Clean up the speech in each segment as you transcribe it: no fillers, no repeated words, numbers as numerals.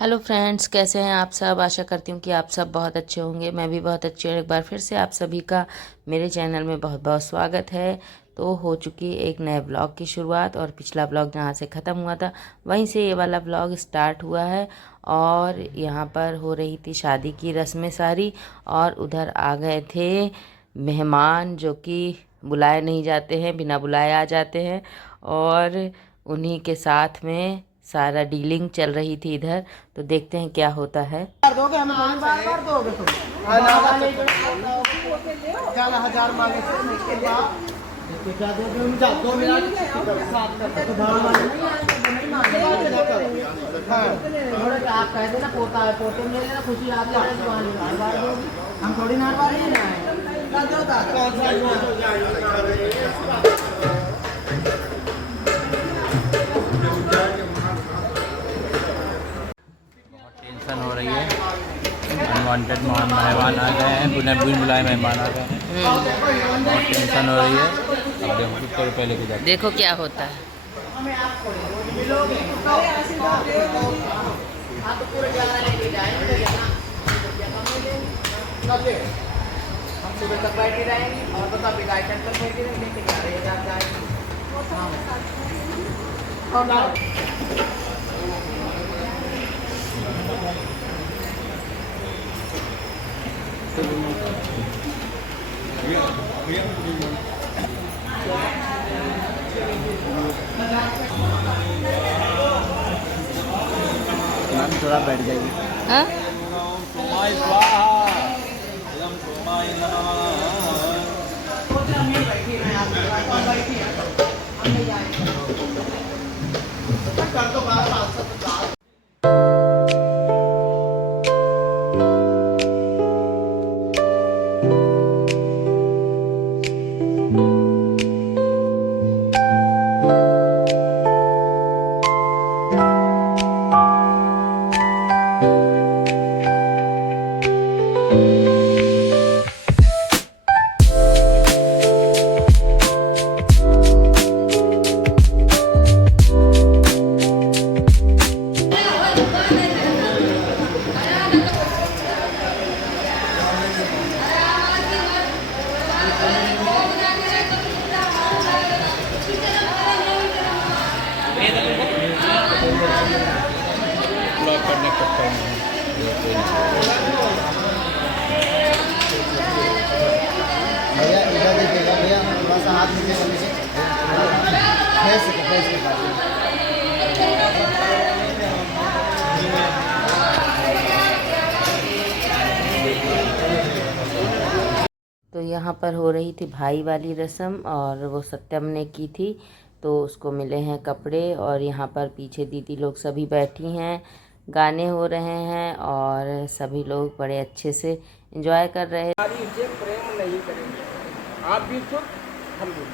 Hello friends, कैसे हैं आप सब। आशा करती हूँ कि आप सब बहुत अच्छे होंगे। मैं भी बहुत अच्छी हूँ। एक बार फिर से आप सभी का मेरे चैनल में बहुत बहुत स्वागत है। तो हो चुकी एक नए ब्लॉग की शुरुआत, और पिछला ब्लॉग जहाँ से ख़त्म हुआ था वहीं से ये वाला ब्लॉग स्टार्ट हुआ है। और यहाँ पर हो रही थी शादी की रस्में सारी, और उधर आ गए थे मेहमान जो कि बुलाए नहीं जाते हैं, बिना बुलाए आ जाते हैं। और उन्हीं के साथ में सारा डीलिंग चल रही थी इधर। तो देखते हैं क्या होता है। दोगे हमें बार बार दोगे तुम। ज्यादा हजार मांगे थे उसके बाद क्या दोगे उनका 2 मिनट साथ में तो भाड़ा वाले नहीं मांगे। हाँ थोड़ा क्या आप कह देना पोता है, पोते में ले लेना, खुशी आप ले लेना, वहाँ बार बार दोगे। हम थोड़ी ना बार नहीं आए। टेंशन हो रही है। अनवांटेड मेहमान आ गए हैं, बिन बुलाए मेहमान आ गए हैं। बहुत टेंशन हो रही है। अब देखो कितने रुपये लेके जाते। देखो क्या होता है। हम सुबह तक बैठे रहेंगे और बता विदाई तक बैठे रहेंगे, लेके 11,000 जाएंगे। थोड़ा बैठ जाइए। हाँ? कर दो बात। करने को भैया इधर देखिएगा भैया, थोड़ा सा हाथ नीचे कर लीजिए। फेस के पास तो यहाँ पर हो रही थी भाई वाली रस्म, और वो सत्यम ने की थी। तो उसको मिले हैं कपड़े, और यहाँ पर पीछे दीदी लोग सभी बैठी हैं, गाने हो रहे हैं, और सभी लोग बड़े अच्छे से एंजॉय कर रहे हैं। से प्रेम नहीं करेंगे। आप भी सुन, हम भी।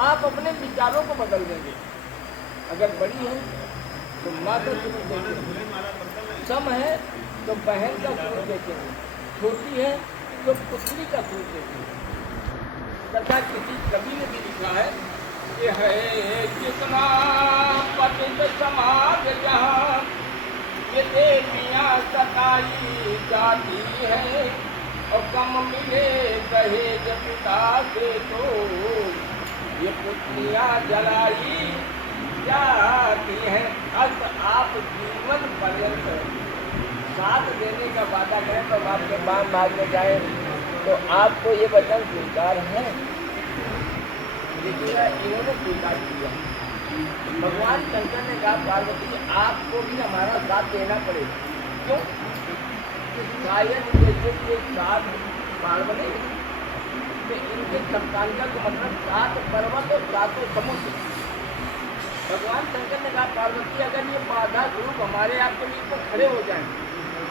आप अपने विचारों को बदल देंगे। अगर बड़ी है तो माता सूट देखेंगे, सम है तो बहन का सूट देखेंगे, छोटी है तो पुत्री का सूट देखेंगे। तथा किसी कवि ने भी लिखा है कि है कितना पतित समाज जहाँ ये देवियाँ सताई जाती है, और कम मिले दहेज पिता से तो ये पुत्रियाँ जलाई जाती हैं। अब आप जीवन पर्यंत साथ देने का वादा करें तो आपके बाम भाग में जाए तो आपको ये वचन स्वीकार है। देखिएगा इन्होंने स्वीकार किया। भगवान शंकर ने कहा पार्वती आपको भी हमारा साथ देना पड़ेगा। क्यों? शायद जैसे के 7 पहाड़ बने तो इनके संतानिका को मतलब 7 पर्वत और 7 समुद्र। भगवान शंकर ने कहा पार्वती अगर ये बाधा स्वरूप हमारे आपके लिए तो खड़े हो जाएं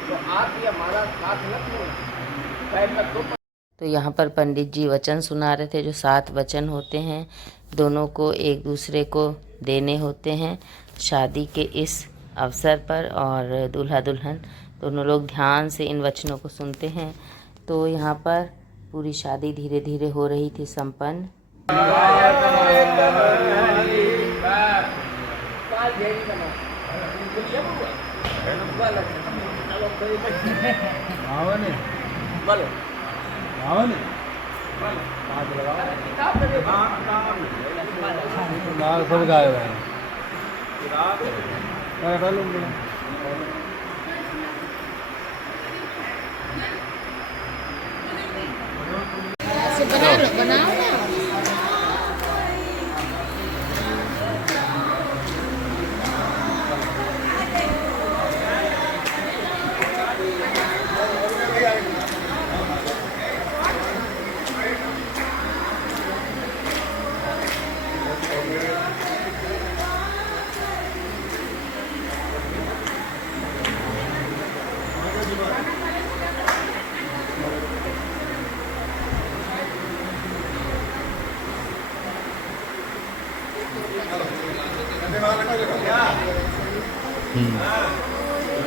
तो आप ये हमारा साथ न छोड़ें। तो यहाँ पर पंडित जी वचन सुना रहे थे, जो 7 वचन होते हैं, दोनों को एक दूसरे को देने होते हैं शादी के इस अवसर पर। और दूल्हा दुल्हन दोनों लोग ध्यान से इन वचनों को सुनते हैं। तो यहाँ पर पूरी शादी धीरे धीरे हो रही थी संपन्न। बोलिए बउआ बोलो आवाने बोलो आवाने बोलो हाथ लगाओ किताब दे दे नाग सब गायब है मैं हटा लूंगा बनाओ ना।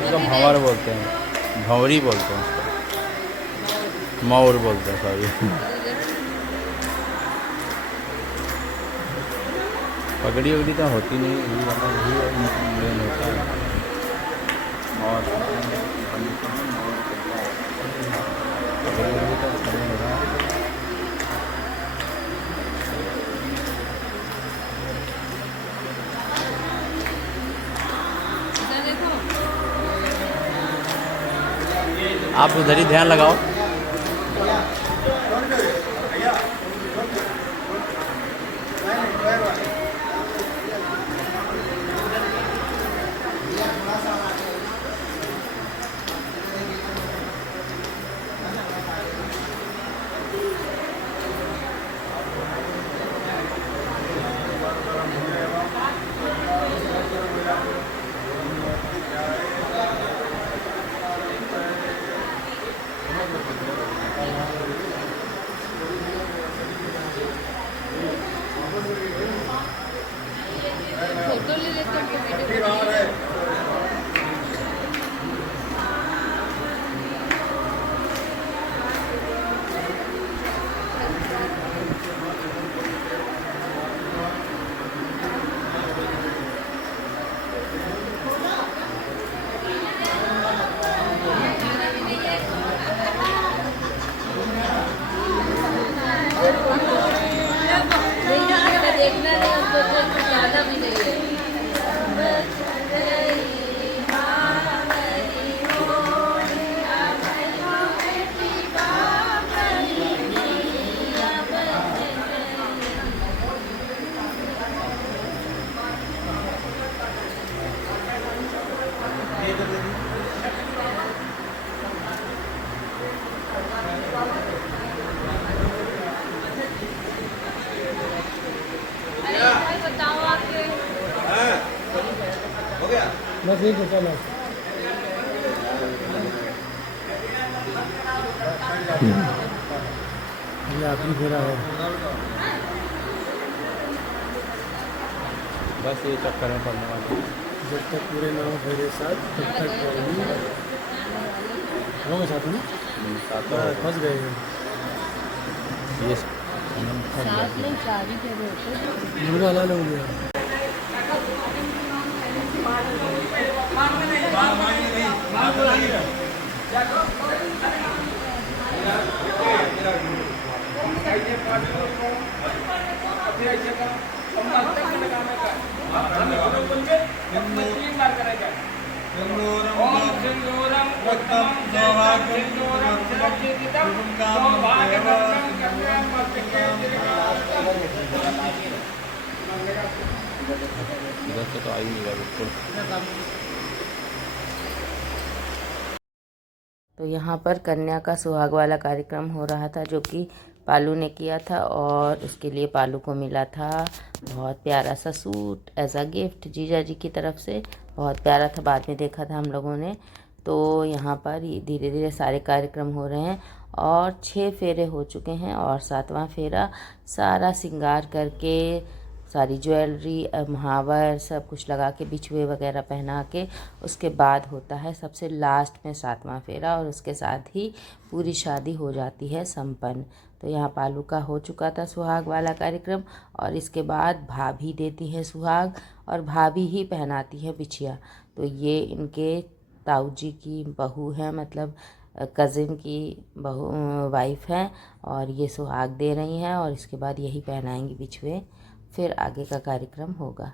इसको भंवर बोलते हैं, भंवरी बोलते हैं उसको, मौर बोलते हैं सॉरी। पगड़ी वगड़ी तो होती नहीं, यही मेन होता है। और पगड़ी वगड़ी तो नहीं होता है। आप उधर ही ध्यान लगाओ। फोटो ले लेते हैं। देखना नहीं उसको ज़्यादा भी नहीं है। बताओ आपके बस एक चलो ये आखिरी फेरा है। बस ये चक्कर में पड़ने वाला। जब तक पूरे ना हो मेरे साथ तब तक होगा साथ में फंस गए हैं। ये साथ में शादी के होते मुर्गा हलाल हो गया। इधर से तो आ ही नहीं रहा बिल्कुल। तो यहाँ पर कन्या का सुहाग वाला कार्यक्रम हो रहा था, जो कि पालू ने किया था और उसके लिए पालू को मिला था बहुत प्यारा सा सूट एज अ गिफ्ट जीजा जी की तरफ से। बहुत प्यारा था, बाद में देखा था हम लोगों ने। तो यहाँ पर धीरे धीरे सारे कार्यक्रम हो रहे हैं और 6 फेरे हो चुके हैं और 7वां फेरा सारा श्रृंगार करके सारी ज्वेलरी महावर सब कुछ लगा के बिछुए वगैरह पहना के उसके बाद होता है सबसे लास्ट में 7वां फेरा और उसके साथ ही पूरी शादी हो जाती है संपन्न। तो यहाँ पालू का हो चुका था सुहाग वाला कार्यक्रम और इसके बाद भाभी देती है सुहाग और भाभी ही पहनाती है बिछिया। तो ये इनके ताऊ जी की बहू है, मतलब कज़िन की बहू वाइफ है, और ये सुहाग दे रही हैं और इसके बाद यही पहनाएंगी बिछुए, फिर आगे का कार्यक्रम होगा।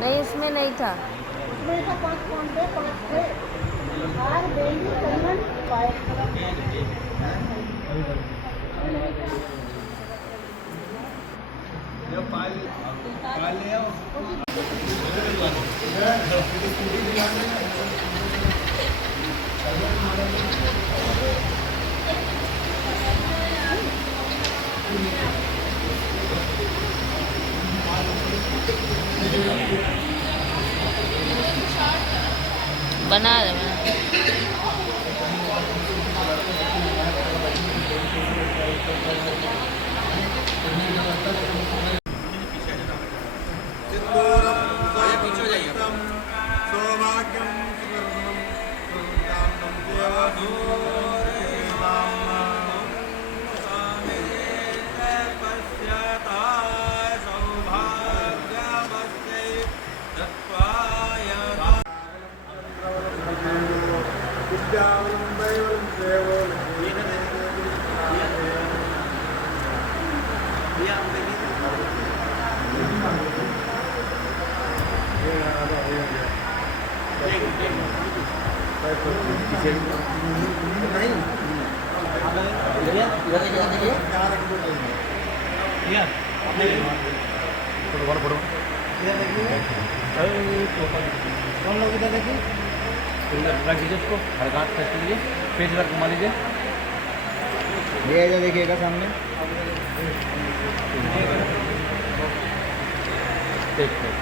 नहीं, इसमें नहीं था। बना रहे हैं। कौन लोग इधर देखिए, रख दीजिए उसको, हल्का हाथ फेस लीजिए, फेस वर्क घुमा लीजिए, ये देखिएगा सामने। ठीक है।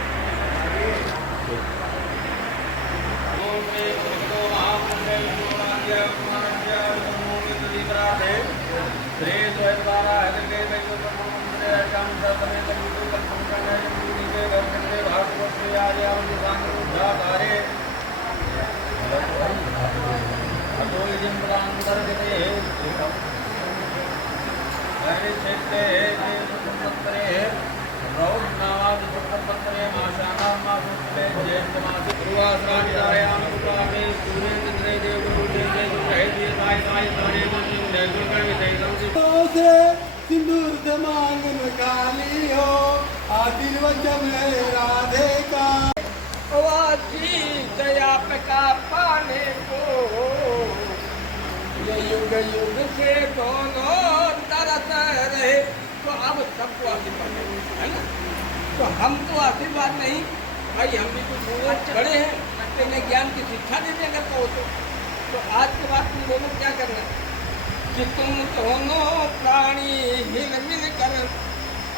सिंदूर से मांगन काली हो, आदिल वचन राधे का दया का पाने को, ये युग युग से दोनों तरस रहे। तो अब सबको आशीर्वाद है ना, तो हम तो आशीर्वाद नहीं भाई, हम भी तो बहुत बड़े हैं, इन्हें ज्ञान की शिक्षा देते अगर कहो तो आज के बाद तुम दोनों क्या करना कि तुम दोनों प्राणी हिल मिल कर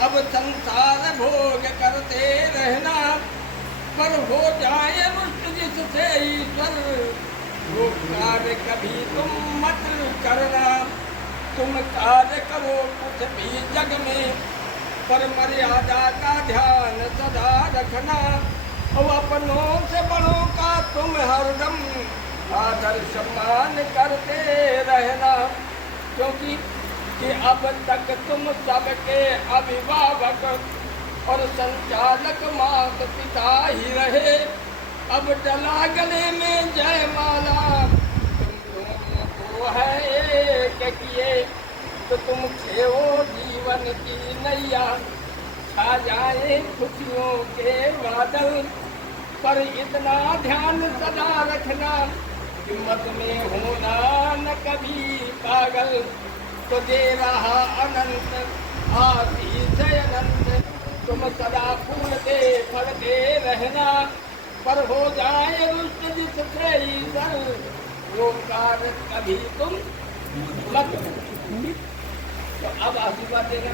अब संसार भोग करते रहना, पर हो जाए रुष्ट जिससे ईश्वर, वो कार्य कभी तुम मत करना। तुम कार्य करो कुछ भी जग में, पर मर्यादा का ध्यान सदा रखना, और अपनों से बड़ों का तुम हरदम आदर सम्मान करते रहना, क्योंकि कि अब तक तुम सबके अभिभावक और संचालक माता पिता ही रहे। अब डला गले में जय माला, तुम दोनों को है एक किए, तो तुम खेओ जीवन की नैया, छा जाए खुशियों के बादल, पर इतना ध्यान सदा रखना, हिम्मत में होना न कभी पागल, तो दे रहा अनंत आशीष अनंत, तुम सदा फूल दे फल दे रहना, पर हो जाए रुष्ट जिससे ईश्वर, वो कार्य कभी तुम मत हो। तो अब आशीर्वाद देना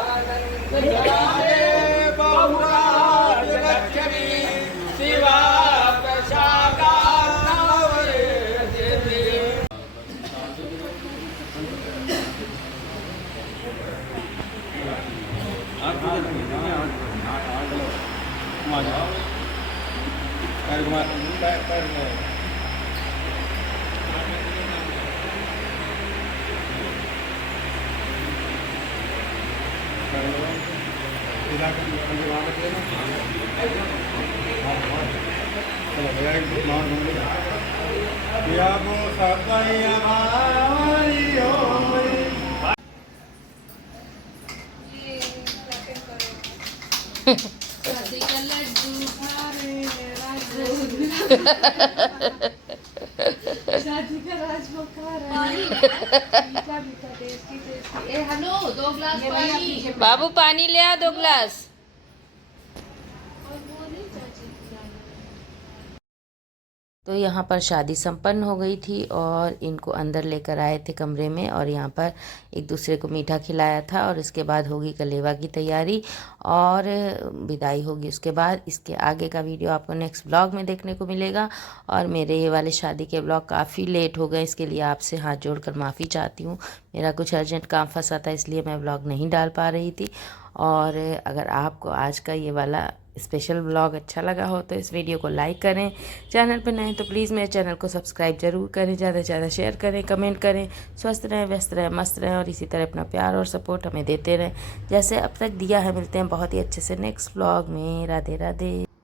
आनंद जाए बहुराज लक्ष्मी शिवा प्रसादा शादी का राजभोग खा रहा है। मीठा मीठा टेस्टी टेस्टी। ए हेलो 2 ग्लास पानी। बाबू पानी ले आ 2 ग्लास। और वो नहीं चाची खिलाना। तो यहाँ पर शादी संपन्न हो गई थी और इनको अंदर लेकर आए थे कमरे में और यहाँ पर एक दूसरे को मीठा खिलाया था और इसके बाद होगी कलेवा की तैयारी और विदाई होगी। उसके बाद इसके आगे का वीडियो आपको नेक्स्ट ब्लॉग में देखने को मिलेगा। और मेरे ये वाले शादी के ब्लॉग काफ़ी लेट हो गए, इसके लिए आपसे हाथ जोड़कर माफ़ी चाहती हूँ। मेरा कुछ अर्जेंट काम फंसा था इसलिए मैं ब्लॉग नहीं डाल पा रही थी। और अगर आपको आज का ये वाला स्पेशल ब्लॉग अच्छा लगा हो तो इस वीडियो को लाइक करें। चैनल पर नए तो प्लीज़ मेरे चैनल को सब्सक्राइब जरूर करें, ज़्यादा से ज़्यादा शेयर करें, कमेंट करें। स्वस्थ रहें, व्यस्त रहें, मस्त रहें और इसी तरह अपना प्यार और सपोर्ट हमें देते रहें जैसे अब तक दिया है। मिलते हैं बहुत ही अच्छे से नेक्स्ट ब्लॉग में। राधे राधे।